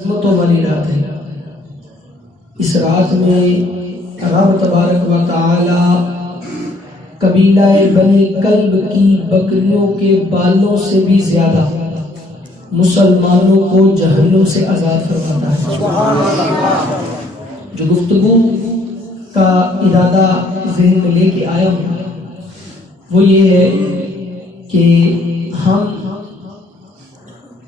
عظمتوں والی رات ہے۔ اس رات میں رب تبارک و تعالی قبیلہ بنی کلب کی بکریوں کے بالوں سے بھی زیادہ مسلمانوں کو جہنم سے آزاد فرماتا ہے۔ جو گفتگو کا ارادہ ذہن میں لے کے آیا ہوں وہ یہ ہے کہ ہم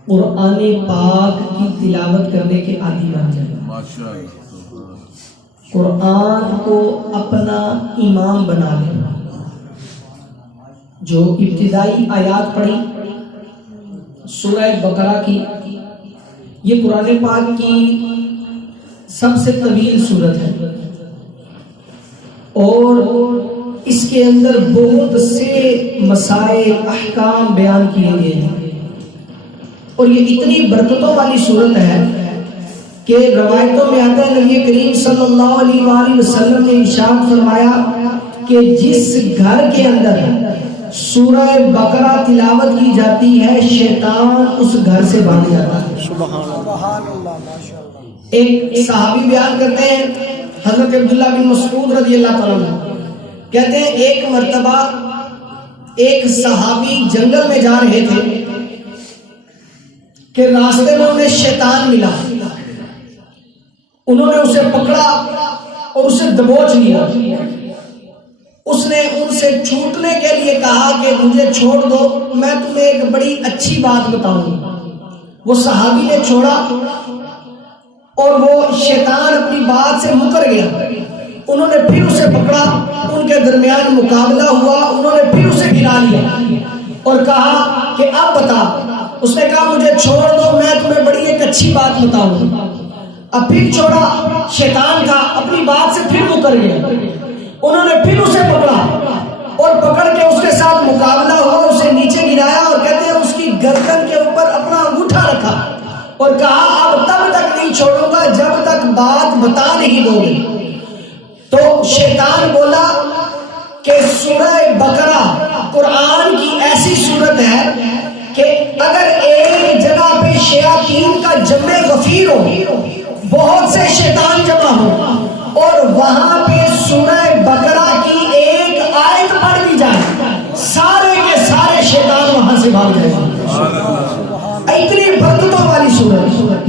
قرآن پاک کی تلاوت کرنے کے عادی بن جائیں، قرآن کو اپنا امام بنا لیں۔ جو ابتدائی آیات پڑھی سورہ بقرہ کی، یہ قرآن پاک کی سب سے طویل سورت ہے اور اس کے اندر بہت سے مسائل احکام بیان کیے گئے ہیں، اور یہ اتنی برکتوں والی صورت ہے کہ روایتوں میں آتا ہے نبی کریم صلی اللہ علیہ وآلہ وسلم نے ارشاد فرمایا کہ جس گھر کے اندر سورہ بقرہ تلاوت کی جاتی ہے شیطان اس گھر سے بھاگ جاتا ہے۔ سبحان اللہ۔ ایک صحابی بیان کرتے ہیں حضرت عبداللہ بن مسعود رضی اللہ تعالیٰ عنہ، کہتے ہیں ایک مرتبہ ایک صحابی جنگل میں جا رہے تھے کہ راستے میں انہیں شیطان ملا، انہوں نے اسے پکڑا اور اسے دبوچ لیا۔ اس نے ان سے چھوٹنے کے لیے کہا کہ مجھے چھوڑ دو، میں تمہیں ایک بڑی اچھی بات بتاؤں۔ وہ صحابی نے چھوڑا اور وہ شیطان اپنی بات سے مکر گیا۔ انہوں نے پھر اسے پکڑا، ان کے درمیان مقابلہ ہوا، انہوں نے پھر اسے گرا لیا اور کہا کہ اب بتا۔ اس نے کہا مجھے چھوڑ دو، میں تمہیں بڑی ایک اچھی بات بتاؤں۔ اب پھر چھوڑا، شیطان کا اپنی بات سے پھر مکر گیا۔ انہوں نے پھر اسے پکڑا اور پکڑ کے اس کے ساتھ مقابلہ ہوا، اسے نیچے گرایا اور کہتے ہیں اس کی گردن کے اوپر اپنا انگوٹھا رکھا اور کہا اب تب تک نہیں چھوڑوں گا جب تک بات بتا نہیں دو گے۔ تو شیطان بولا کہ سورہ بقرہ قرآن کی ایسی صورت ہے کہ اگر ایک جگہ پہ شیاطین کا جمع غفیر ہو، بہت سے شیطان جمع ہو اور وہاں پہ سورہ بقرہ کی ایک آیت پڑھ دی جائے، سارے کے سارے شیطان وہاں سے بھاگ جائیں۔ اتنی برکتوں والی سورت۔